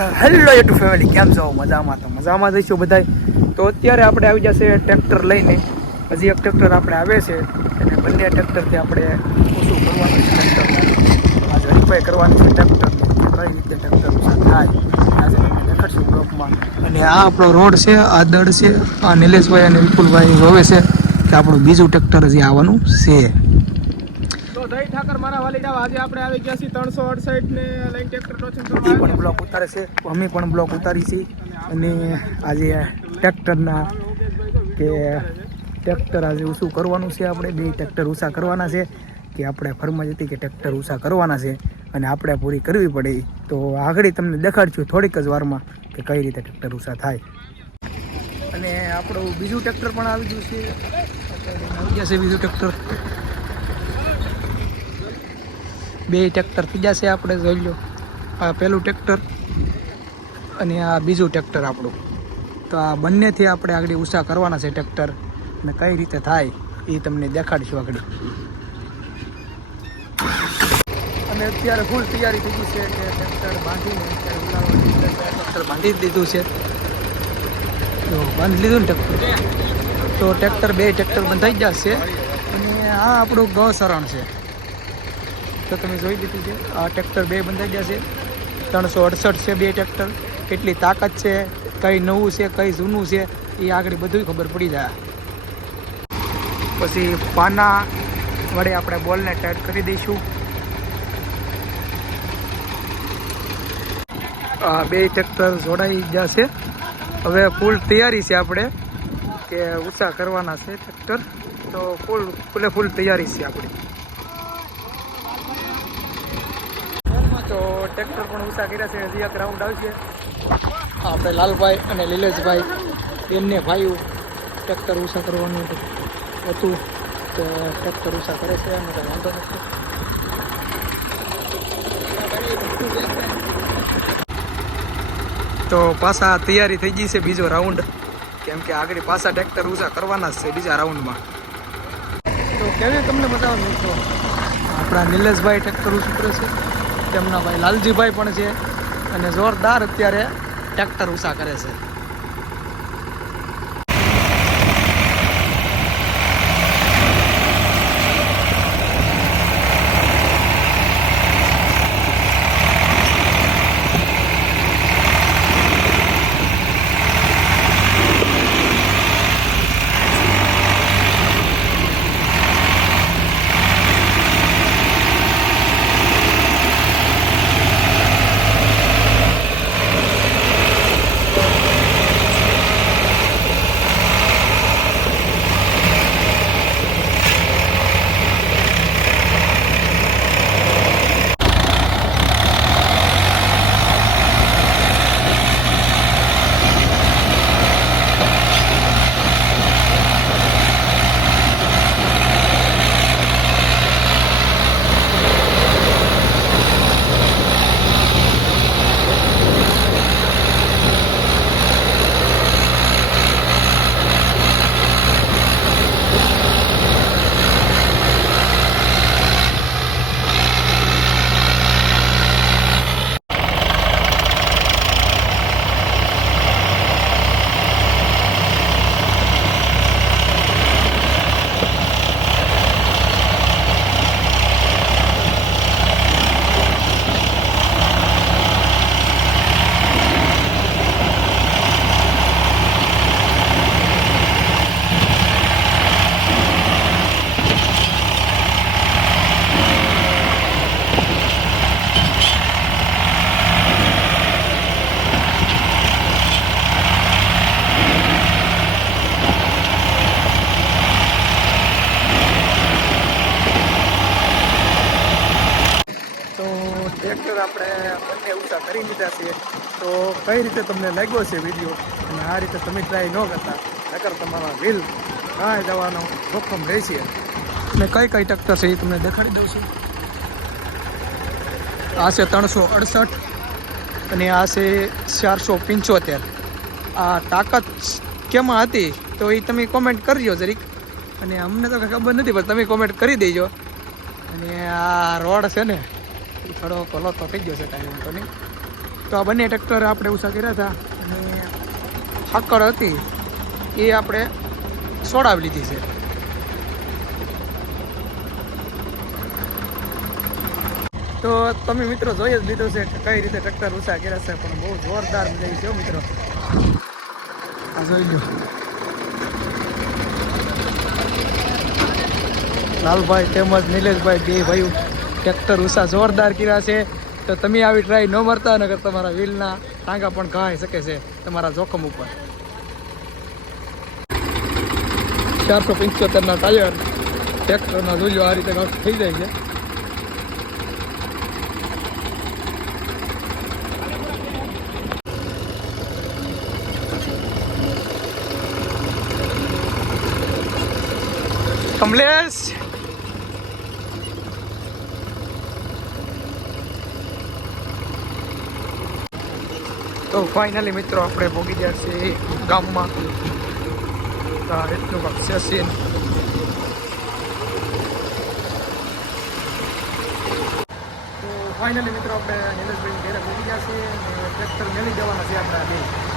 Hello YouTube family કેમ છો? મજામાં તો મજામાં જઈશું બધા તો અત્યારે આપણે આવી જશે ટ્રેક્ટર લઈને. હજી એક ટ્રેક્ટર આપણે આવે છે અને બંને ટ્રેક્ટરથી આપણે ઓછું કરવાનું છે ટ્રેક્ટર આજે હરીફાઈ કરવાની છે ટ્રેક્ટર કઈ રીતે ટ્રેક્ટર થાય. આજે તમને દેખાડશું બ્લોકમાં અને આ આપણો રોડ છે, આ દળ છે, આ નિલેશભાઈ અને વિપુલભાઈ હવે છે કે આપણું બીજું ટ્રેક્ટર હજી આવવાનું છે. તો ઠાકર મારા વાલીડા આજે આપણે આવી ગયા છીએ ત્રણસો અડસઠ ને લઈને ટ્રેક્ટર ટોચન એ પણ બ્લોક ઉતારે છે. અમે પણ બ્લોક ઉતારી છીએ અને આજે ટ્રેક્ટરના કે ટ્રેક્ટર આજે ઓછું કરવાનું છે આપણે. બે ટ્રેક્ટર ઓછા કરવાના છે કે આપણે ફરમાઈ હતી કે ટ્રેક્ટર ઓછા કરવાના છે. અને આપણે પૂરી કરવી પડે. તો આગળ તમને દેખાડશું થોડીક જ વારમાં કે કઈ રીતે ટ્રેક્ટર ઓછા થાય. અને આપણું બીજું ટ્રેક્ટર પણ આવી ગયું છે. આવી ગયા છે બીજું ટ્રેક્ટર બે ટ્રેક્ટર થઈ જશે આપણે જોઈ લો. આ પહેલું ટ્રેક્ટર અને આ બીજું ટ્રેક્ટર આપણું. તો આ બંનેથી આપણે આગળ ઉષા કરવાના છે ટ્રેક્ટર. અને કઈ રીતે થાય એ તમને દેખાડીશું આગળ. અને અત્યારે ફૂલ તૈયારી થઈ ગઈ છે કે ટ્રેક્ટર બાંધીને ટ્રેક્ટર બાંધી જ દીધું છે. તો બાંધી લીધું ને ટ્રેક્ટર. તો ટ્રેક્ટર બે ટ્રેક્ટર બંધાઈ જશે અને આ આપણું ગૌસરણ છે. તો તમે જોઈ લીધું છે, આ ટ્રેક્ટર બે બંધાઈ છે. ત્રણસો અડસઠ છે બે ટ્રેક્ટર કેટલી તાકાત છે, કઈ નવું છે, કઈ જૂનું છે, એ આગળ બધું ખબર પડી જાય. પછી પાના વડે આપણે બોલને ટાઈટ કરી દઈશું. આ બે ટ્રેક્ટર જોડાઈ ગયા છે. હવે ફૂલ તૈયારી છે આપણે, કે ઉત્સાહ કરવાના છે ટ્રેક્ટર તો ફૂલ ફૂલે ફૂલ તૈયારી છે આપણી. તો ટ્રેક્ટર પણ ઉષા કર્યા છે. હજી એક રાઉન્ડ આવશે. આપણે લાલભાઈ અને લીલેશભાઈ, એમને ભાઈઓ ટ્રેક્ટર ઉષા કરવાનું હતું. તો ટ્રેક્ટર ઉષા કરે છે, એમ કંઈ વાંધો નથી. તો પાછા તૈયારી થઈ ગઈ છે બીજો રાઉન્ડ કેમ કે આગળ પાછા ટ્રેક્ટર ઊંચા કરવાના જ છે બીજા રાઉન્ડમાં તો કેવી તમને બતાવવાનું મિત્રો? આપણા નિલેશભાઈ ટ્રેક્ટર ઉછું કરે છે. તેમના ભાઈ? લાલજીભાઈ પણ છે અને જોરદાર અત્યારે ટ્રેક્ટર ઉષા કરે છે તો ટ્રેક્ટર આપણે બંને ઊંચા કરી લીધા છે તો કઈ રીતે તમને લાગ્યો છે વીડિયો અને આ રીતે તમે ટ્રાય ન કરતા, નકર તમારા વ્હીલ કાંઈ જવાનો જોખમ રહેશે અને કઈ કઈ ટ્રેક્ટર છે એ તમને દેખાડી દઉં છું. આ છે ત્રણસો અડસઠ અને આ છે ચારસો પંચોતેર. આ તાકાત કેમાં હતી તો એ તમે કોમેન્ટ કરજો જરીક. અને અમને તો ખબર નથી, પણ તમે કોમેન્ટ કરી દેજો. અને આ રોડ છે ને થોડો કલો થઈ ગયો છે ટાઈમ તો નહીં. તો આ બંને ટ્રેક્ટર આપણે ઉષા કર્યા હતા અને હાકડ હતી. એ આપણે સોડાવી લીધી છે. તો તમે મિત્રો જોઈ જ લીધું છે કઈ રીતે ટ્રેક્ટર ઉષા કર્યા છે, પણ બહુ જોરદાર મજા છે મિત્રો. આ જોઈ લો. લાલભાઈ તેમજ નિલેશભાઈ બે ભાઈઓ ટ્રેક્ટર ઉષા જોરદાર કર્યા છે. તો તમે આવી ટ્રાય ન મરતા નગર તમારા વ્હીલના ટાંગા પણ ઘાઈ શકે છે તમારા જોખમ ઉપર. ચારસો પંચોતેરના ટાયર ટ્રેક્ટરના જોજો આ રીતે કાંક થઈ જાય છે. કમલેશ! તો ફાઇનલી મિત્રો આપણે ભોગી ગયા છીએ ગામમાં. એટલું કાંક છે સીન ફાઇનલી મિત્રો આપણે નિલેશભાઈ ઘેરે ભોગી ગયા છીએ ટ્રેક્ટર મેળી જવાના છે આપણા બે.